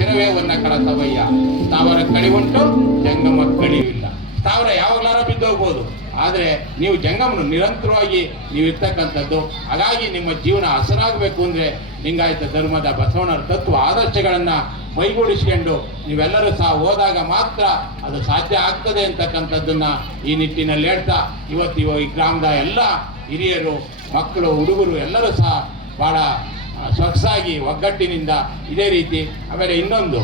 ಕಳಸವಯ್ಯ ತಾವರ ಕಳಿ ಉಂಟು, ಜಂಗಮ ಕಳಿವಿಲ್ಲ ತಾವರ ಯಾವಾಗಲಾರ ಬಿದ್ದೋಗ್ಬೋದು ಆದರೆ ನೀವು ಜಂಗಮನು ನಿರಂತರವಾಗಿ ನೀವು ಇರ್ತಕ್ಕಂಥದ್ದು. ಹಾಗಾಗಿ ನಿಮ್ಮ ಜೀವನ ಹಸನಾಗಬೇಕು ಅಂದರೆ ಲಿಂಗಾಯತ ಧರ್ಮದ ಬಸವಣ್ಣರ ತತ್ವ ಆದರ್ಶಗಳನ್ನು ಮೈಗೂಡಿಸ್ಕೊಂಡು ನೀವೆಲ್ಲರೂ ಸಹ ಹೋದಾಗ ಮಾತ್ರ ಅದು ಸಾಧ್ಯ ಆಗ್ತದೆ ಅಂತಕ್ಕಂಥದ್ದನ್ನು ಈ ನಿಟ್ಟಿನಲ್ಲಿ ಹೇಳ್ತಾ ಇವತ್ತು ಇವ- ಈ ಗ್ರಾಮದ ಎಲ್ಲ ಹಿರಿಯರು, ಮಕ್ಕಳು, ಹುಡುಗರು ಎಲ್ಲರೂ ಸಹ ಭಾಳ ಸೊಗಸಾಗಿ ಒಗ್ಗಟ್ಟಿನಿಂದ ಇದೇ ರೀತಿ ಆಮೇಲೆ ಇನ್ನೊಂದು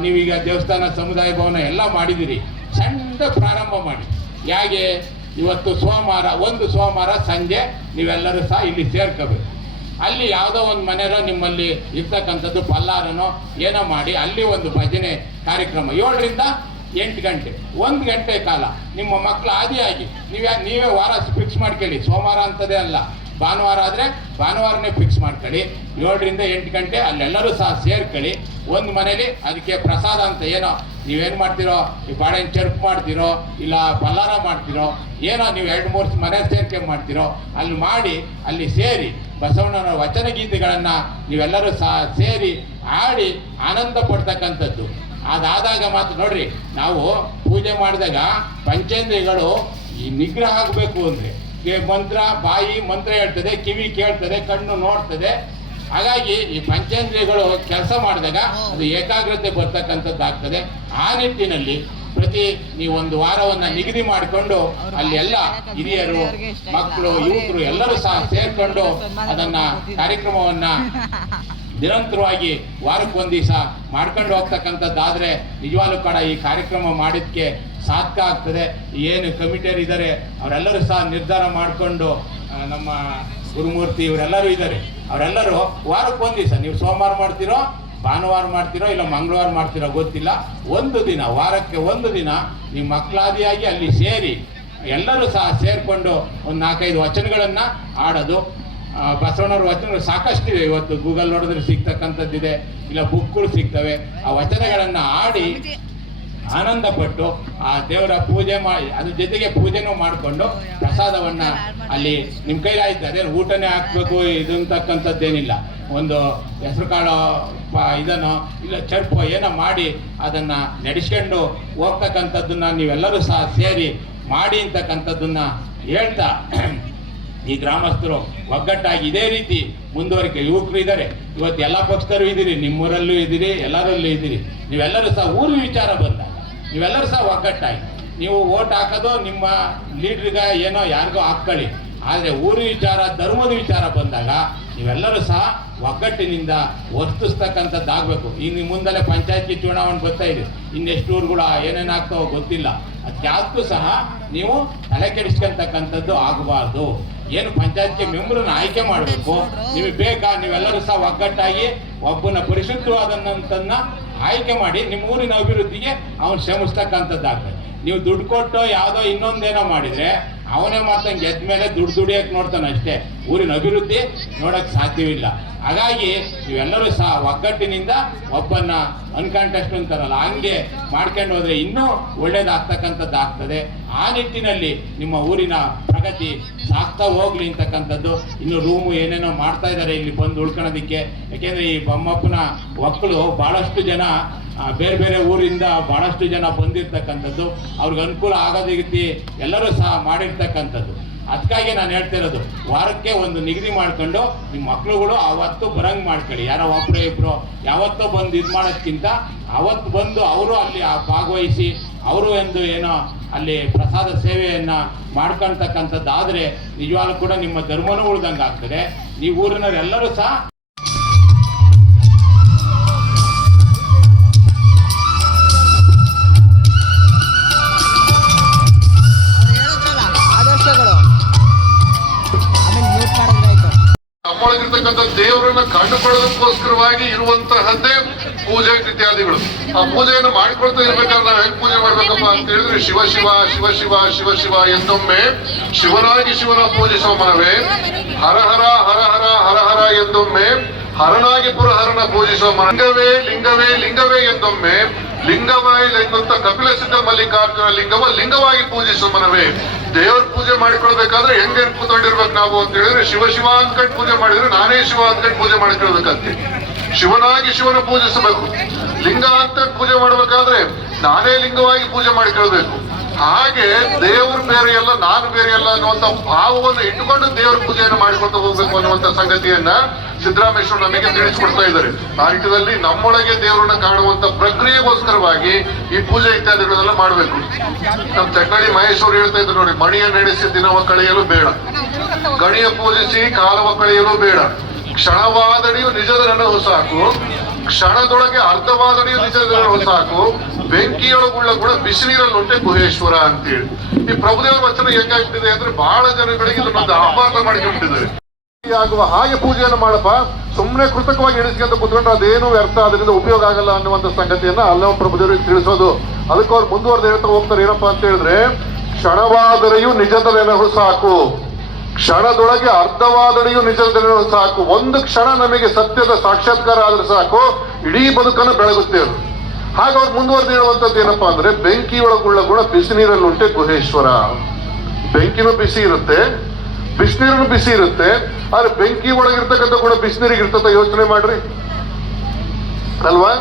ನೀವೀಗ ದೇವಸ್ಥಾನ, ಸಮುದಾಯ ಭವನ ಎಲ್ಲ ಮಾಡಿದಿರಿ. ಸಣ್ಣ ಪ್ರಾರಂಭ ಮಾಡಿ. ಹೇಗೆ ಇವತ್ತು ಸೋಮವಾರ, ಒಂದು ಸೋಮವಾರ ಸಂಜೆ ನೀವೆಲ್ಲರೂ ಸಹ ಇಲ್ಲಿ ಸೇರ್ಕೋಬೇಕು. ಅಲ್ಲಿ ಯಾವುದೋ ಒಂದು ಮನೆಯೋ ನಿಮ್ಮಲ್ಲಿ ಇರ್ತಕ್ಕಂಥದ್ದು ಪಲ್ಲಾರನೋ ಏನೋ ಮಾಡಿ ಅಲ್ಲಿ ಒಂದು ಭಜನೆ ಕಾರ್ಯಕ್ರಮ. ಏಳರಿಂದ ಎಂಟು ಗಂಟೆ. ಒಂದು ಗಂಟೆ ಕಾಲ. ನಿಮ್ಮ ಮಕ್ಕಳು ಆದಿಯಾಗಿ. ನೀವೇ ನೀವೇ ವಾರ ಫಿಕ್ಸ್ ಮಾಡ್ಕೊಳ್ಳಿ. ಸೋಮವಾರ ಅಂತದೇ ಅಲ್ಲ. ಭಾನುವಾರ ಆದರೆ ಭಾನುವಾರನೇ ಫಿಕ್ಸ್ ಮಾಡ್ಕೊಳ್ಳಿ. ಏಳರಿಂದ ಎಂಟು ಗಂಟೆ ಅಲ್ಲೆಲ್ಲರೂ ಸಹ ಸೇರ್ಕೊಳ್ಳಿ. ಒಂದು ಮನೇಲಿ ಅದಕ್ಕೆ ಪ್ರಸಾದ ಅಂತ ಏನೋ, ನೀವೇನು ಮಾಡ್ತೀರೋ, ಈ ಬಾಳೆಹಣ್ಣು ಚರ್ಪ್ ಮಾಡ್ತೀರೋ, ಇಲ್ಲ ಪಲ್ಲಾರ ಮಾಡ್ತೀರೋ, ಏನೋ ನೀವು ಎರಡು ಮೂರು ಮನೆ ಸೇರ್ಕೆ ಮಾಡ್ತೀರೋ, ಅಲ್ಲಿ ಮಾಡಿ, ಅಲ್ಲಿ ಸೇರಿ ಬಸವಣ್ಣನ ವಚನ ಗೀತೆಗಳನ್ನು ನೀವೆಲ್ಲರೂ ಸಹ ಸೇರಿ ಆಡಿ ಆನಂದ ಪಡ್ತಕ್ಕಂಥದ್ದು. ಅದಾದಾಗ ಮಾತ್ರ ನೋಡ್ರಿ, ನಾವು ಪೂಜೆ ಮಾಡಿದಾಗ ಪಂಚೇಂದ್ರಿಯಗಳು ಈ ನಿಗ್ರಹ ಆಗಬೇಕು ಅಂದರೆ. ಮಂತ್ರ, ಬಾಯಿ ಮಂತ್ರ ಹೇಳ್ತದೆ, ಕಿವಿ ಕೇಳ್ತದೆ, ಕಣ್ಣು ನೋಡ್ತದೆ. ಹಾಗಾಗಿ ಈ ಪಂಚೇಂದ್ರಿಯಗಳು ಕೆಲಸ ಮಾಡಿದಾಗ ಅದು ಏಕಾಗ್ರತೆ ಬರ್ತಕ್ಕಂಥದ್ದಾಗ್ತದೆ ಆ ನಿಟ್ಟಿನಲ್ಲಿ ಪ್ರತಿ ನೀವು ಒಂದು ವಾರವನ್ನ ನಿಗದಿ ಮಾಡಿಕೊಂಡು ಅಲ್ಲಿ ಎಲ್ಲ ಹಿರಿಯರು, ಮಕ್ಕಳು, ಯುವಕರು ಎಲ್ಲರೂ ಸಹ ಸೇರ್ಕೊಂಡು ಅದನ್ನ ಕಾರ್ಯಕ್ರಮವನ್ನ ನಿರಂತರವಾಗಿ ವಾರಕ್ಕೊಂದು ದಿವಸ ಮಾಡ್ಕೊಂಡು ಹೋಗ್ತಕ್ಕಂಥದ್ದಾದ್ರೆ ನಿಜವಾಗ್ಲೂ ಕೂಡ ಈ ಕಾರ್ಯಕ್ರಮ ಮಾಡಿದ್ಕೆ ಸಾರ್ಥಕ ಆಗ್ತದೆ ಏನು ಕಮಿಟಿಯರ್ ಇದ್ದಾರೆ, ಅವರೆಲ್ಲರೂ ಸಹ ನಿರ್ಧಾರ ಮಾಡಿಕೊಂಡು ನಮ್ಮ ಗುರುಮೂರ್ತಿ ಇವರೆಲ್ಲರೂ ಇದ್ದಾರೆ. ಅವರೆಲ್ಲರೂ ವಾರಕ್ಕೆ ಒಂದು ದಿವಸ, ನೀವು ಸೋಮವಾರ ಮಾಡ್ತೀರೋ, ಭಾನುವಾರ ಮಾಡ್ತೀರೋ, ಇಲ್ಲ ಮಂಗಳವಾರ ಮಾಡ್ತೀರೋ ಗೊತ್ತಿಲ್ಲ. ಒಂದು ದಿನ, ವಾರಕ್ಕೆ ಒಂದು ದಿನ ನಿಮ್ಮ ಮಕ್ಕಳಾದಿಯಾಗಿ ಅಲ್ಲಿ ಸೇರಿ, ಎಲ್ಲರೂ ಸಹ ಸೇರಿಕೊಂಡು ಒಂದು ನಾಲ್ಕೈದು ವಚನಗಳನ್ನು ಆಡೋದು ಬಸವಣ್ಣವ್ರ ವಚನಗಳು ಸಾಕಷ್ಟಿವೆ ಇವತ್ತು. ಗೂಗಲ್ ನೋಡಿದ್ರೆ ಸಿಗ್ತಕ್ಕಂಥದ್ದಿದೆ, ಇಲ್ಲ ಬುಕ್ಗಳು ಸಿಗ್ತವೆ. ಆ ವಚನಗಳನ್ನು ಆಡಿ ಆನಂದ ಪಟ್ಟು ಆ ದೇವರ ಪೂಜೆ ಮಾಡಿ ಅದ್ರ ಜೊತೆಗೆ ಪೂಜೆನೂ ಮಾಡಿಕೊಂಡು ಪ್ರಸಾದವನ್ನ ಅಲ್ಲಿ ನಿಮ್ಮ ಕೈಲಾಯ್ತು ಅದೇನು ಊಟನೇ ಹಾಕ್ಬೇಕು, ಇದು ಅಂತಕ್ಕಂಥದ್ದೇನಿಲ್ಲ. ಒಂದು ಹೆಸರು ಕಾಳು ಇದನ್ನು, ಇಲ್ಲ ಚರ್ಪು ಏನೋ ಮಾಡಿ ಅದನ್ನು ನಡೆಸ್ಕೊಂಡು ಹೋಗ್ತಕ್ಕಂಥದ್ದನ್ನ ನೀವೆಲ್ಲರೂ ಸಹ ಸೇರಿ ಮಾಡಿ ಅಂತಕ್ಕಂಥದ್ದನ್ನ ಹೇಳ್ತಾ ಈ ಗ್ರಾಮಸ್ಥರು ಒಗ್ಗಟ್ಟಾಗಿ ಇದೇ ರೀತಿ ಮುಂದುವರಿಕೆ. ಯುವಕರು ಇದ್ದಾರೆ. ಇವತ್ತು ಎಲ್ಲ ಪಕ್ಷದವರು ಇದ್ದೀರಿ, ನಿಮ್ಮೂರಲ್ಲೂ ಇದ್ದೀರಿ, ಎಲ್ಲರಲ್ಲೂ ಇದ್ದೀರಿ. ನೀವೆಲ್ಲರೂ ಸಹ ಊರು ವಿಚಾರ ಬಂದಾಗ ನೀವೆಲ್ಲರೂ ಸಹ ಒಗ್ಗಟ್ಟಾಗಿ. ನೀವು ಓಟ್ ಹಾಕೋದು ನಿಮ್ಮ ಲೀಡ್ರಿಗೆ ಏನೋ ಯಾರಿಗೋ ಹಾಕ್ಕೊಳ್ಳಿ. ಆದರೆ ಊರು ವಿಚಾರ, ಧರ್ಮದ ವಿಚಾರ ಬಂದಾಗ ನೀವೆಲ್ಲರೂ ಸಹ ಒಗ್ಗಟ್ಟಿನಿಂದ ವರ್ತಿಸ್ತಕ್ಕಂಥದ್ದಾಗಬೇಕು. ನಿಮ್ಮ ಮುಂದಲೇ ಪಂಚಾಯತಿ ಚುನಾವಣೆ ಬರ್ತಾ ಇದೆ. ಇನ್ನೆಷ್ಟು ಊರುಗಳು ಏನೇನಾಗ್ತಾವೋ ಗೊತ್ತಿಲ್ಲ. ಅದಕ್ಕೆ ಸಹ ನೀವು ತಲೆ ಕೆಡಿಸ್ಕೊಂತಕ್ಕಂಥದ್ದು ಆಗಬಾರ್ದು. ಏನು ಪಂಚಾಯತ್ಗೆ ಮೆಂಬರನ್ನ ಆಯ್ಕೆ ಮಾಡಬೇಕು. ನಿಮಗೆ ಬೇಕಾ ನೀವೆಲ್ಲರೂ ಸಹ ಒಗ್ಗಟ್ಟಾಗಿ ಒಬ್ಬನ ಪರಿಶುದ್ಧವಾದನ್ನಂತನ್ನ ಆಯ್ಕೆ ಮಾಡಿ ನಿಮ್ಮ ಊರಿನ ಅಭಿವೃದ್ಧಿಗೆ ಅವನು ಶ್ರಮಿಸ್ತಕ್ಕಂಥದ್ದಾಗ್ತದೆ ನೀವು ದುಡ್ಡು ಕೊಟ್ಟು ಯಾವುದೋ ಇನ್ನೊಂದೇನೋ ಮಾಡಿದ್ರೆ ಅವನೇ ಮಾತ್ರ ಗೆದ್ದ ಮೇಲೆ ದುಡ್ಡು ದುಡಿಯೋಕೆ ನೋಡ್ತಾನೆ ಅಷ್ಟೇ. ಊರಿನ ಅಭಿವೃದ್ಧಿ ನೋಡಕ್ ಸಾಧ್ಯವಿಲ್ಲ ಹಾಗಾಗಿ ನೀವೆಲ್ಲರೂ ಸಹ ಒಗ್ಗಟ್ಟಿನಿಂದ ಒಬ್ಬನ್ನ ಅನ್ಕಂಟೆಸ್ಟ್ ಅಂತಾರಲ್ಲ ಹಂಗೆ ಮಾಡ್ಕೊಂಡು ಹೋದ್ರೆ ಇನ್ನೂ ಒಳ್ಳೇದಾಗ್ತಕ್ಕಂಥದ್ದು ಆಗ್ತದೆ. ಆ ನಿಟ್ಟಿನಲ್ಲಿ ನಿಮ್ಮ ಊರಿನ ಪ್ರಗತಿ ಸಾಕ್ತಾ ಹೋಗ್ಲಿ ಅಂತಕ್ಕಂಥದ್ದು. ಇನ್ನು ರೂಮು ಏನೇನೋ ಮಾಡ್ತಾ ಇದ್ದಾರೆ ಇಲ್ಲಿ ಬಂದು ಉಳ್ಕೊಳೋದಕ್ಕೆ ಯಾಕೆಂದ್ರೆ ಈ ಬೊಮ್ಮಪ್ಪನ ಒಕ್ಕಳು ಬಹಳಷ್ಟು ಜನ ಬೇರೆ ಬೇರೆ ಊರಿಂದ ಬಹಳಷ್ಟು ಜನ ಬಂದಿರ್ತಕ್ಕಂಥದ್ದು. ಅವ್ರಿಗೆ ಅನುಕೂಲ ಆಗೋದ ಎಲ್ಲರೂ ಸಹ ಮಾಡಿರ್ತಕ್ಕಂಥದ್ದು. ಅದಕ್ಕಾಗಿ ನಾನು ಹೇಳ್ತಾ ಇರೋದು, ವಾರಕ್ಕೆ ಒಂದು ನಿಗದಿ ಮಾಡ್ಕೊಂಡು ನಿಮ್ಮ ಮಕ್ಳುಗಳು ಅವತ್ತು ಬರಂಗ್ ಮಾಡ್ಕೊಳ್ಳಿ. ಯಾರೋ ಒಬ್ರು ಇಬ್ಬರು ಯಾವತ್ತೋ ಬಂದು ಇದು ಮಾಡೋದ್ಕಿಂತ ಅವತ್ತು ಬಂದು ಅವರು ಅಲ್ಲಿ ಭಾಗವಹಿಸಿ, ಅವರು ಎಂದು ಏನೋ ಅಲ್ಲಿ ಪ್ರಸಾದ ಸೇವೆಯನ್ನ ಮಾಡ್ಕೊಳ್ತಕ್ಕಂಥದ್ದಾದರೆ ನಿಜವಾಗ್ಲೂ ಕೂಡ ನಿಮ್ಮ ಧರ್ಮನೂ ಉಳ್ದಂಗೆ ಆಗ್ತದೆ ಈ ಊರಿನವರೆಲ್ಲರೂ ಸಹ ಕಂಡುಕೊಳ್ಳೋದಕ್ಕೋಸ್ಕರವಾಗಿ ಇರುವಂತಹದ್ದೇ ಪೂಜೆ ಇತ್ಯಾದಿಗಳು. ಆ ಪೂಜೆಯನ್ನು ಮಾಡ್ಕೊಳ್ತಾ ಇರ್ಬೇಕಾದ್ರೆ ನಾವು ಹೆಂಗ್ ಪೂಜೆ ಮಾಡ್ಬೇಕಪ್ಪ ಅಂತ ಹೇಳಿದ್ರೆ ಶಿವ ಶಿವ ಶಿವ ಶಿವ ಶಿವ ಶಿವ ಎಂದೊಮ್ಮೆ ಶಿವನಾಗಿ ಶಿವನ ಪೂಜಿಸುವ ಮನವೇ ಹರ ಹರ ಹರ ಹರ ಹರ ಎಂದೊಮ್ಮೆ ಹರನಾಗಿ ಪುರಹರನ ಪೂಜಿಸುವ ಮನ ಲಿಂಗವೇ ಲಿಂಗವೇ ಲಿಂಗವೇ ಎಂದೊಮ್ಮೆ ಲಿಂಗವಾಯಿ ಎಂದಂತ ಕಪಿಲ ಸಿದ್ಧ ಮಲ್ಲಿಕಾರ್ಜುನ ಲಿಂಗವ ಲಿಂಗವಾಗಿ ಪೂಜಿಸುವ ಮನವೇ ದೇವ್ರ ಪೂಜೆ ಮಾಡ್ಕೊಳ್ಬೇಕಾದ್ರೆ ಹೆಂಗೆ ಕೂತ್ಕೊಂಡಿರ್ಬೇಕು ನಾವು ಅಂತ ಹೇಳಿದ್ರೆ ಶಿವ ಶಿವ ಅಂದ್ಕೊಂಡು ಪೂಜೆ ಮಾಡಿದ್ರೆ ನಾನೇ ಶಿವ ಅಂದ್ಕೊಂಡು ಪೂಜೆ ಮಾಡ್ಕೊಳ್ಬೇಕಂತೆ. ಶಿವನಾಗಿ ಶಿವನ ಪೂಜಿಸಬೇಕು. ಲಿಂಗ ಅಂತ ಪೂಜೆ ಮಾಡ್ಬೇಕಾದ್ರೆ ನಾನೇ ಲಿಂಗವಾಗಿ ಪೂಜೆ ಮಾಡಿಕೊಳ್ಬೇಕು. ಹಾಗೆ ದೇವ್ರ ಬೇರೆ ಎಲ್ಲ ನಾನು ಬೇರೆ ಎಲ್ಲ ಅನ್ನುವಂತ ಭಾವವನ್ನು ಇಟ್ಟುಕೊಂಡು ದೇವ್ರ ಪೂಜೆಯನ್ನು ಮಾಡಿಕೊಂಡು ಹೋಗ್ಬೇಕು ಅನ್ನುವಂತ ಸಂಗತಿಯನ್ನ ಸಿದ್ದರಾಮೇಶ್ವರ ನಮಗೆ ತಿಳಿಸ್ಕೊಡ್ತಾ ಇದ್ದಾರೆ. ಆ ನಿಟ್ಟಿನಲ್ಲಿ ನಮ್ಮೊಳಗೆ ದೇವರನ್ನ ಕಾಣುವಂತ ಪ್ರಕ್ರಿಯೆಗೋಸ್ಕರವಾಗಿ ಈ ಪೂಜೆ ಇತ್ಯಾದಿಗಳನ್ನೆಲ್ಲ ಮಾಡ್ಬೇಕು. ನಮ್ಮ ಚಕ್ಕಳಿ ಮಹೇಶ್ವರ್ ಹೇಳ್ತಾ ಇದ್ರು ನೋಡಿ, ಮಣಿಯ ನಡೆಸಿ ದಿನವ ಕಳೆಯಲು ಬೇಡ. ಗಣಿಯ ಪೂಜಿಸಿ ಕಾಲವ ಕಳೆಯಲು ಬೇಡ. ಕ್ಷಣವಾದಡಿಯು ನಿಜದ ನನಗೂ ಸಾಕು ಕ್ಷಣದೊಳಗೆ ಅರ್ಧವಾದ ನೀರು ನಿಜಗಳು ಸಾಕು. ಬೆಂಕಿಯೊಳಗುಳ್ಳ ಗುಣ ಹೊಟ್ಟೆ ಗುಹೇಶ್ವರ ಅಂತೇಳಿ. ಈ ಪ್ರಭುದೇವರ ವಚನ ಹೆಂಗಾಗ್ತಿದೆ ಅಂದ್ರೆ ಬಹಳ ಜನಗಳಿಗೆ ಇದನ್ನೊಂದು ಅಪಾರ್ಥ ಮಾಡಿಕೊಂಡಿದ್ದಾರೆ ಆಗುವ ಹಾಗೆ ಪೂಜೆಯನ್ನು ಮಾಡಪ್ಪ. ಸುಮ್ಮನೆ ಕೃತಕವಾಗಿ ಎಣಿಸ್ಕೊಂತ ಕುತ್ಕೊಂಡು ಅದೇನು ವ್ಯರ್ಥ, ಅದರಿಂದ ಉಪಯೋಗ ಆಗಲ್ಲ ಅನ್ನುವಂತ ಸಂಗತಿಯನ್ನ ಅಲ್ಲವ ಪ್ರಭುದೇವರಿಗೆ ತಿಳಿಸೋದು. ಅದಕ್ಕೆ ಅವ್ರು ಮುಂದುವರೆದು ಹೇಳ್ತಾ ಹೋಗ್ತಾರೆ, ಏನಪ್ಪಾ ಅಂತ ಹೇಳಿದ್ರೆ ಕ್ಷಣವಾದರೆಯೂ ನಿಜದ ನೆನಹು ಸಾಕು. ಕ್ಷಣದೊಳಗೆ ಅರ್ಧವಾದಡೆಯೂ ನಿಜದಲ್ಲಿರೋ ಸಾಕು. ಒಂದು ಕ್ಷಣ ನಮಗೆ ಸತ್ಯದ ಸಾಕ್ಷಾತ್ಕಾರ ಆದ್ರೆ ಸಾಕು. ಇಡೀ ಬದುಕನ್ನು ಬೆಳಗುತ್ತೆ ಅದು ಹಾಗೆ ಅವ್ರು ಮುಂದುವರೆದು ಹೇಳುವಂತದ್ದು ಏನಪ್ಪಾ ಅಂದ್ರೆ, ಬೆಂಕಿ ಒಳಗುಳ್ಳ ಗುಣ ಬಿಸಿ ನೀರಲ್ಲುಂಟೆ ಗುಹೇಶ್ವರ. ಬೆಂಕಿನೂ ಬಿಸಿ ಇರುತ್ತೆ ಬಿಸಿನೀರನ್ನು ಬಿಸಿ ಇರುತ್ತೆ. ಆದ್ರೆ ಬೆಂಕಿ ಒಳಗಿರ್ತಕ್ಕಂಥ ಗುಣ ಬಿಸಿನೀರಿಗೆ ಇರ್ತದ ಯೋಚನೆ ಮಾಡ್ರಿ. ಅಲ್ವಾ?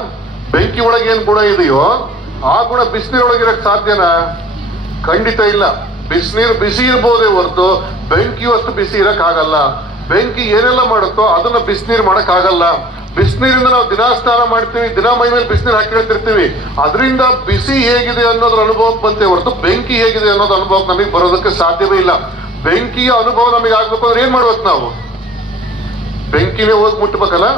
ಬೆಂಕಿ ಒಳಗೆ ಏನ್ ಗುಣ ಇದೆಯೋ, ಆ ಗುಣ ಬಿಸಿನೀರೊಳಗಿರಕ್ ಸಾಧ್ಯನಾ? ಖಂಡಿತ ಇಲ್ಲ. ಬಿಸಿನೀರು ಬಿಸಿ ಇರ್ಬೋದೇ ಹೊರತು ಬೆಂಕಿಯು ಅಷ್ಟು ಬಿಸಿ ಇರೋಕ್ಕಾಗಲ್ಲ. ಬೆಂಕಿ ಏನೆಲ್ಲ ಮಾಡುತ್ತೋ ಅದನ್ನ ಬಿಸಿನೀರು ಮಾಡೋಕ್ಕಾಗಲ್ಲ. ಬಿಸಿನೀರಿಂದ ನಾವು ದಿನ ಸ್ನಾನ ಮಾಡ್ತೀವಿ, ದಿನ ಮೈ ಮೇಲೆ ಬಿಸಿನೀರು ಹಾಕಿರ್ತಿರ್ತೀವಿ ಅದರಿಂದ ಬಿಸಿ ಹೇಗಿದೆ ಅನ್ನೋದ್ರ ಅನುಭವಕ್ಕೆ ಬಂತೆ ಹೊರತು ಬೆಂಕಿ ಹೇಗಿದೆ ಅನ್ನೋದ್ರ ಅನುಭವ ನಮಗೆ ಬರೋದಕ್ಕೆ ಸಾಧ್ಯವೇ ಇಲ್ಲ. ಬೆಂಕಿಯ ಅನುಭವ ನಮಗೆ ಆಗ್ಬೇಕು ಅಂದ್ರೆ ಏನ್ ಮಾಡ್ಬೇಕು ನಾವು? ಬೆಂಕಿನೇ ಹೋಗಿ ಮುಟ್ಬೇಕಲ್ಲ?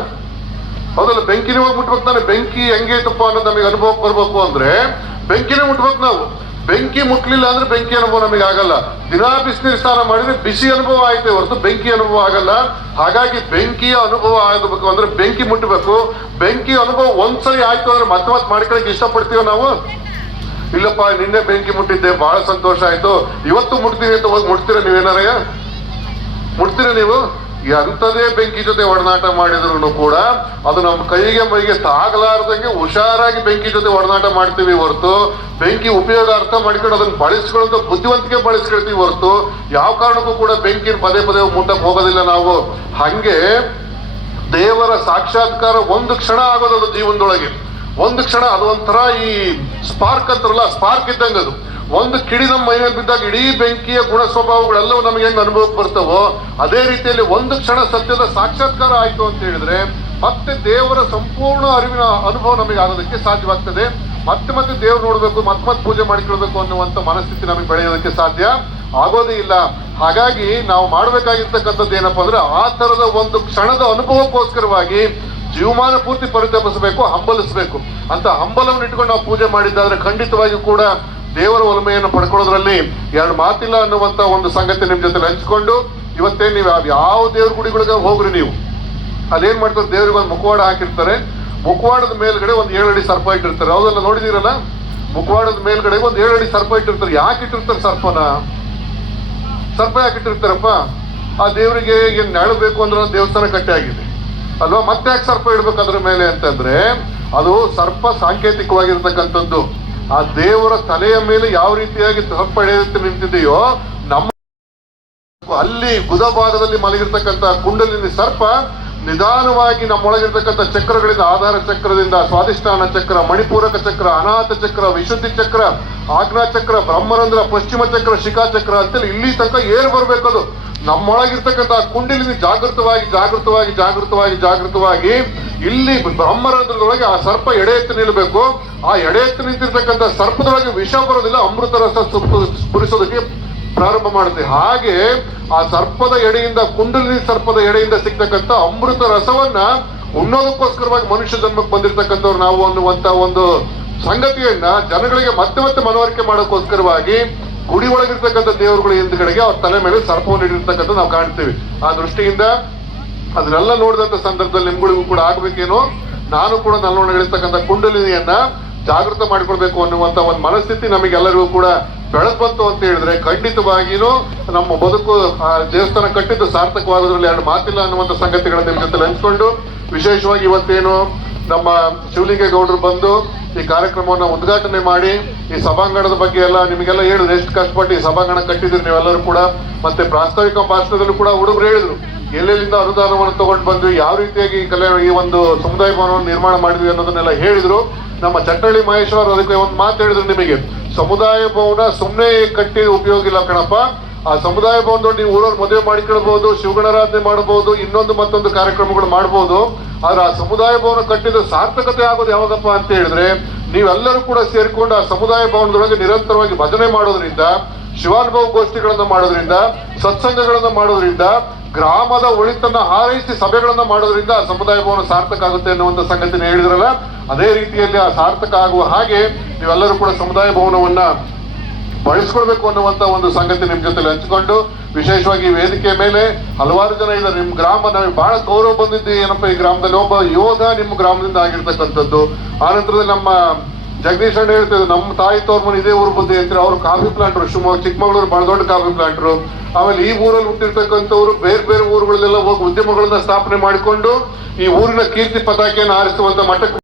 ಹೌದಲ್ಲ, ಬೆಂಕಿನೇ ಹೋಗಿ ಮುಟ್ಬೇಕು ತಾನೆ. ಬೆಂಕಿ ಹೆಂಗೈತಪ್ಪ ಅನ್ನೋದು ನಮಗೆ ಅನುಭವಕ್ಕೆ ಬರ್ಬೇಕು ಅಂದ್ರೆ ಬೆಂಕಿನೇ ಮುಟ್ಬೇಕು ನಾವು. ಬೆಂಕಿ ಮುಟ್ಲಿಲ್ಲ ಅಂದ್ರೆ ಬೆಂಕಿ ಅನುಭವ ನಮಗೆ ಆಗಲ್ಲ. ದಿನಾ ಬಿಸಿನೀರು ಸ್ನಾನ ಮಾಡಿದ್ರೆ ಬಿಸಿ ಅನುಭವ ಆಯ್ತೇ ಹೊರತು ಬೆಂಕಿ ಅನುಭವ ಆಗಲ್ಲ. ಹಾಗಾಗಿ ಬೆಂಕಿಯ ಅನುಭವ ಆಗಬೇಕು ಅಂದ್ರೆ ಬೆಂಕಿ ಮುಟ್ಟಬೇಕು. ಬೆಂಕಿ ಅನುಭವ ಒಂದ್ಸರಿ ಆಯ್ತು ಅಂದ್ರೆ ಮತ್ತೆ ಮತ್ತೆ ಮಾಡ್ಕೊಳಕ್ ಇಷ್ಟಪಡ್ತೀವ ನಾವು? ಇಲ್ಲಪ್ಪ, ನಿನ್ನೆ ಬೆಂಕಿ ಮುಟ್ಟಿದ್ದೆ. ಬಹಳ ಸಂತೋಷ ಆಯ್ತು. ಇವತ್ತು ಮುಟ್ತೀವಿ ಅಂತ ಹೋಗಿ ಮುಟ್ತೀರ ನೀವೇನಾರಯ್ಯ ಮುಟ್ತೀರ ನೀವು? ಎಂಥದೇ ಬೆಂಕಿ ಜೊತೆ ಒಡನಾಟ ಮಾಡಿದ್ರು ಕೂಡ ಅದು ನಮ್ಮ ಕೈಗೆ ಮೈಗೆ ತಾಗಲಾರದಂಗೆ ಹುಷಾರಾಗಿ ಬೆಂಕಿ ಜೊತೆ ಒಡನಾಟ ಮಾಡ್ತೀವಿ ಹೊರತು, ಬೆಂಕಿ ಉಪಯೋಗ ಅರ್ಥ ಮಾಡ್ಕೊಂಡು ಅದನ್ನ ಬಳಸ್ಕೊಳ್ಳೋದು ಬುದ್ಧಿವಂತಿಕೆ ಬಳಸ್ಕೊಳ್ತೀವಿ ಹೊರತು, ಯಾವ ಕಾರಣಕ್ಕೂ ಕೂಡ ಬೆಂಕಿನ ಪದೇ ಪದೇ ಮುಟ್ಟಕ್ ಹೋಗೋದಿಲ್ಲ ನಾವು. ಹಂಗೆ ದೇವರ ಸಾಕ್ಷಾತ್ಕಾರ ಒಂದು ಕ್ಷಣ ಆಗೋದು ಅದು ಜೀವನದೊಳಗೆ. ಒಂದು ಕ್ಷಣ ಅದು ಒಂಥರ ಈ ಸ್ಪಾರ್ಕ್ ಅಂತಾರಲ್ಲ ಸ್ಪಾರ್ಕ್ ಇದ್ದಂಗೆ ಅದು. ಒಂದು ಕಿಡಿ ನಮ್ಮ ಮೈ ಬಿದ್ದಾಗ ಇಡೀ ಬೆಂಕಿಯ ಗುಣ ಸ್ವಭಾವಗಳೆಲ್ಲವೂ ನಮಗೆ ಹೆಂಗ್ ಅನುಭವಕ್ಕೆ ಬರ್ತವೋ, ಅದೇ ರೀತಿಯಲ್ಲಿ ಒಂದು ಕ್ಷಣ ಸತ್ಯದ ಸಾಕ್ಷಾತ್ಕಾರ ಆಯ್ತು ಅಂತ ಹೇಳಿದ್ರೆ, ಮತ್ತೆ ದೇವರ ಸಂಪೂರ್ಣ ಅರಿವಿನ ಅನುಭವ ನಮಗೆ ಆಗೋದಕ್ಕೆ ಸಾಧ್ಯವಾಗ್ತದೆ. ಮತ್ತೆ ಮತ್ತೆ ದೇವ್ರು ನೋಡಬೇಕು, ಮತ್ತೆ ಮತ್ತೆ ಪೂಜೆ ಮಾಡಿಕೊಳ್ಬೇಕು ಅನ್ನುವಂತ ಮನಸ್ಥಿತಿ ನಮಗೆ ಬೆಳೆಯೋದಕ್ಕೆ ಸಾಧ್ಯ ಆಗೋದೇ ಇಲ್ಲ. ಹಾಗಾಗಿ ನಾವು ಮಾಡಬೇಕಾಗಿರ್ತಕ್ಕಂಥದ್ದು ಏನಪ್ಪಾ ಅಂದ್ರೆ, ಆ ತರದ ಒಂದು ಕ್ಷಣದ ಅನುಭವಕ್ಕೋಸ್ಕರವಾಗಿ ಜೀವಮಾನ ಪೂರ್ತಿ ಪರಿತಪಿಸಬೇಕು, ಹಂಬಲಿಸಬೇಕು ಅಂತ ಹಂಬಲವನ್ನು ಇಟ್ಕೊಂಡು ನಾವು ಪೂಜೆ ಮಾಡಿದ್ದಾದ್ರೆ ಖಂಡಿತವಾಗಿಯೂ ಕೂಡ ದೇವರ ಒಲಮೆಯನ್ನು ಪಡ್ಕೊಳ್ಳೋದ್ರಲ್ಲಿ ಎರಡು ಮಾತಿಲ್ಲ ಅನ್ನುವಂತ ಒಂದು ಸಂಗತಿ ನಿಮ್ ಜೊತೆ ಹಂಚಿಕೊಂಡು ಇವತ್ತೇ ನೀವು ಯಾವ- ದೇವ್ರ ಗುಡಿಗಳಿಗೆ ಹೋಗ್ರಿ ನೀವು. ಅದೇನ್ ಮಾಡ್ತಾರೆ? ದೇವ್ರಿಗೆ ಒಂದು ಮುಖವಾಡ ಹಾಕಿರ್ತಾರೆ. ಮುಖವಾಡದ ಮೇಲ್ಗಡೆ ಒಂದು ಏಳು ಅಡಿ ಸರ್ಪ ಇಟ್ಟಿರ್ತಾರೆ. ಹೌದಲ್ಲ, ನೋಡಿದಿರಲ್ಲ? ಮುಖವಾಡದ ಮೇಲ್ಗಡೆ ಒಂದು ಏಳು ಅಡಿ ಸರ್ಪ ಇಟ್ಟಿರ್ತಾರೆ. ಯಾಕೆ ಇಟ್ಟಿರ್ತಾರೆ ಸರ್ಪನ? ಸರ್ಪ ಯಾಕೆ ಇಟ್ಟಿರ್ತಾರಪ್ಪ? ಆ ದೇವರಿಗೆ ಏನ್ ಬೇಕು ಅಂದ್ರೆ ದೇವಸ್ಥಾನ ಕಟ್ಟೆ ಆಗಿದೆ. ಅಲ್ವಾ? ಮತ್ತೆ ಯಾಕೆ ಸರ್ಪ ಇಡ್ಬೇಕು ಅದ್ರ ಮೇಲೆ ಅಂತಂದ್ರೆ ಅದು ಸರ್ಪ ಸಾಂಕೇತಿಕವಾಗಿರ್ತಕ್ಕಂಥದ್ದು. ಆ ದೇವರ ತಲೆಯ ಮೇಲೆ ಯಾವ ರೀತಿಯಾಗಿ ಸರ್ಪ ಎಳೆಯುತ್ತೆ ನಿಂತಿದೆಯೋ, ನಮ್ಮ ಅಲ್ಲಿ ಬುಧ ಭಾಗದಲ್ಲಿ ಮಲಗಿರ್ತಕ್ಕಂಥ ಕುಂಡಲಿನಿ ಸರ್ಪ ನಿಧಾನವಾಗಿ ನಮ್ಮೊಳಗಿರ್ತಕ್ಕಂಥ ಚಕ್ರಗಳಿಂದ ಆಧಾರ ಚಕ್ರದಿಂದ ಸ್ವಾಧಿಷ್ಠಾನ ಚಕ್ರ, ಮಣಿಪೂರಕ ಚಕ್ರ, ಅನಾಥ ಚಕ್ರ, ವಿಶುದ್ಧಿ ಚಕ್ರ, ಆಜ್ಞಾ ಚಕ್ರ, ಬ್ರಹ್ಮರಂಧ್ರ, ಪಶ್ಚಿಮ ಚಕ್ರ, ಶಿಖಾ ಚಕ್ರ ಅಂತೇಳಿ ಇಲ್ಲಿ ತನಕ ಏರ್ ಬರ್ಬೇಕದು ನಮ್ಮೊಳಗಿರ್ತಕ್ಕಂಥ ಕುಂಡಿಲಿಂದ ಜಾಗೃತವಾಗಿ ಜಾಗೃತವಾಗಿ ಜಾಗೃತವಾಗಿ ಜಾಗೃತವಾಗಿ ಇಲ್ಲಿ ಬ್ರಹ್ಮರಂಧ್ರದೊಳಗೆ ಆ ಸರ್ಪ ಎಡೆ ಎತ್ತಿ ನಿಲ್ಲಬೇಕು. ಆ ಎಡೆ ಎತ್ತಿ ನಿಂತಿರ್ತಕ್ಕಂಥ ಸರ್ಪದೊಳಗೆ ವಿಷ ಬರೋದಿಲ್ಲ ಅಮೃತ ರಸ ಸ್ಫುರಿಸೋದಕ್ಕೆ ಪ್ರಾರಂಭ ಮಾಡುತ್ತೆ. ಹಾಗೆ ಆ ಸರ್ಪದ ಎಡೆಯಿಂದ, ಕುಂಡಲಿನಿ ಸರ್ಪದ ಎಡೆಯಿಂದ ಸಿಗ್ತಕ್ಕಂಥ ಅಮೃತ ರಸವನ್ನ ಉಣ್ಣೋದಕ್ಕೋಸ್ಕರವಾಗಿ ಮನುಷ್ಯ ಜನ್ಮಕ್ಕೆ ಬಂದಿರತಕ್ಕಂಥವ್ರು ನಾವು ಅನ್ನುವಂತ ಒಂದು ಸಂಗತಿಯನ್ನ ಜನಗಳಿಗೆ ಮತ್ತೆ ಮತ್ತೆ ಮನವರಿಕೆ ಮಾಡೋಕ್ಕೋಸ್ಕರವಾಗಿ ಗುಡಿ ಒಳಗಿರ್ತಕ್ಕಂಥ ದೇವರುಗಳ ಹಿಂದ್ಗಡೆಗೆ ಅವ್ರ ತಲೆ ಮೇಲೆ ಸರ್ಪವನ್ನು ಇಟ್ಟಿರ್ತಕ್ಕಂಥ ನಾವು ಕಾಣ್ತೀವಿ. ಆ ದೃಷ್ಟಿಯಿಂದ ಅದನ್ನೆಲ್ಲ ನೋಡಿದಂತ ಸಂದರ್ಭದಲ್ಲಿ ನಿಮ್ಗಳಿಗೂ ಕೂಡ ಆಗ್ಬೇಕೇನೋ? ನಾನು ಕೂಡ ನನ್ನೊಳಗಿರ್ತಕ್ಕಂಥ ಕುಂಡಲಿನಿಯನ್ನ ಜಾಗೃತ ಮಾಡ್ಕೊಳ್ಬೇಕು ಅನ್ನುವಂತ ಒಂದು ಮನಸ್ಥಿತಿ ನಮಗೆಲ್ಲರಿಗೂ ಕೂಡ ಬೆಳೆದ್ ಬಂತು ಅಂತ ಹೇಳಿದ್ರೆ ಖಂಡಿತವಾಗಿಯೂ ನಮ್ಮ ಬದುಕು, ಆ, ದೇವಸ್ಥಾನ ಕಟ್ಟಿದ್ದು ಸಾರ್ಥಕವಾದದ್ರಲ್ಲಿ ಎರಡು ಮಾತಿಲ್ಲ ಅನ್ನುವಂತ ಸಂಗತಿಗಳನ್ನ ನಿಮ್ ಜೊತೆ ಹಂಚ್ಕೊಂಡು, ವಿಶೇಷವಾಗಿ ಇವತ್ತೇನು ನಮ್ಮ ಶಿವಲಿಂಗೇಗೌಡರು ಬಂದು ಈ ಕಾರ್ಯಕ್ರಮವನ್ನ ಉದ್ಘಾಟನೆ ಮಾಡಿ, ಈ ಸಭಾಂಗಣದ ಬಗ್ಗೆ ಎಲ್ಲ ನಿಮಗೆಲ್ಲ ಹೇಳಿದ್ರು, ಎಷ್ಟು ಕಷ್ಟಪಟ್ಟು ಈ ಸಭಾಂಗಣ ಕಟ್ಟಿದ್ರಿ ನೀವೆಲ್ಲರೂ ಕೂಡ, ಮತ್ತೆ ಪ್ರಾಸ್ತಾವಿಕ ಭಾಷಣದಲ್ಲೂ ಕೂಡ ಹುಡುಗರು ಹೇಳಿದ್ರು, ಎಲ್ಲೆಲ್ಲಿಂದ ಅನುದಾನವನ್ನು ತಗೊಂಡು ಬಂದ್ವಿ, ಯಾವ ರೀತಿಯಾಗಿ ಕಲೆ, ಈ ಒಂದು ಸಮುದಾಯ ಭವನವನ್ನು ನಿರ್ಮಾಣ ಮಾಡಿದ್ವಿ ಅನ್ನೋದನ್ನೆಲ್ಲ ಹೇಳಿದ್ರು. ನಮ್ಮ ಚಟ್ಟಳ್ಳಿ ಮಹೇಶ್ವರ ಅದಕ್ಕೆ ಒಂದು ಮಾತು ಹೇಳಿದ್ರು ನಿಮಗೆ. ಸಮುದಾಯ ಭವನ ಸುಮ್ಮನೆ ಕಟ್ಟಿ ಉಪಯೋಗ ಇಲ್ಲ ಕಣಪ್ಪ. ಆ ಸಮುದಾಯ ಭವನದೊಂದು ನೀವು ಊರವ್ರ ಮದುವೆ ಮಾಡಿಕೊಳ್ಬಹುದು ಶಿವಗಣಾರಾಧನೆ ಮಾಡಬಹುದು, ಇನ್ನೊಂದು ಮತ್ತೊಂದು ಕಾರ್ಯಕ್ರಮಗಳು ಮಾಡಬಹುದು ಆದ್ರೆ ಆ ಸಮುದಾಯ ಭವನ ಕಟ್ಟಿದ ಸಾರ್ಥಕತೆ ಆಗೋದು ಯಾವಾಗಪ್ಪ ಅಂತ ಹೇಳಿದ್ರೆ, ನೀವೆಲ್ಲರೂ ಕೂಡ ಸೇರಿಕೊಂಡು ಆ ಸಮುದಾಯ ಭವನದೊಳಗೆ ನಿರಂತರವಾಗಿ ಭಜನೆ ಮಾಡೋದ್ರಿಂದ, ಶಿವಾನುಭವ ಗೋಷ್ಠಿಗಳನ್ನ ಮಾಡೋದ್ರಿಂದ, ಸತ್ಸಂಗಗಳನ್ನ ಮಾಡೋದ್ರಿಂದ, ಗ್ರಾಮದ ಒಳಿತನ್ನ ಹಾರೈಸಿ ಸಭೆಗಳನ್ನ ಮಾಡೋದ್ರಿಂದ ಆ ಸಮುದಾಯ ಭವನ ಸಾರ್ಥಕ ಆಗುತ್ತೆ ಅನ್ನುವಂತ ಸಂಗತಿನ ಹೇಳಿದ್ರಲ್ಲ, ಅದೇ ರೀತಿಯಲ್ಲಿ ಆ ಸಾರ್ಥಕ ಆಗುವ ಹಾಗೆ ನೀವೆಲ್ಲರೂ ಕೂಡ ಸಮುದಾಯ ಭವನವನ್ನ ಬಳಸ್ಕೊಳ್ಬೇಕು ಅನ್ನುವಂತ ಒಂದು ಸಂಗತಿ ನಿಮ್ ಜೊತೆ ಹಂಚಿಕೊಂಡು, ವಿಶೇಷವಾಗಿ ವೇದಿಕೆ ಮೇಲೆ ಹಲವಾರು ಜನ ಇದ್ದಾರೆ. ನಿಮ್ ಗ್ರಾಮ ನಮಗೆ ಬಹಳ ಗೌರವ ಬಂದಿದ್ದು ಏನಪ್ಪ, ಈ ಗ್ರಾಮದಲ್ಲಿ ಒಬ್ಬ ಯೋಧ ನಿಮ್ಮ ಗ್ರಾಮದಿಂದ ಆಗಿರ್ತಕ್ಕಂಥದ್ದು. ಆನಂತರದಲ್ಲಿ ನಮ್ಮ ಜಗದೀಶ್ ಅಣ್ಣ ಹೇಳ್ತಿದ್ರು, ನಮ್ಮ ತಾಯಿ ತೋರ್ ಮನೆ ಇದೇ ಊರು ಬುದ್ಧಿ ಅಂತ ಅವ್ರು ಕಾಫಿ ಪ್ಲಾಂಟ್ರು, ಶಿವಮೊಗ್ಗ, ಚಿಕ್ಕಮಗಳೂರು ಬಹಳ ದೊಡ್ಡ ಕಾಫಿ ಪ್ಲಾಂಟ್ರು. ಆಮೇಲೆ ಈ ಊರಲ್ಲಿ ಹುಟ್ಟಿರ್ತಕ್ಕಂಥವ್ರು ಬೇರೆ ಬೇರೆ ಊರುಗಳಲ್ಲೆಲ್ಲ ಹೋಗಿ ಉದ್ಯಮಗಳನ್ನ ಸ್ಥಾಪನೆ ಮಾಡಿಕೊಂಡು ಈ ಊರಿನ ಕೀರ್ತಿ ಪತಾಕೆಯನ್ನು ಆರಿಸುವಂತ ಮಟ್ಟಕ್ಕೆ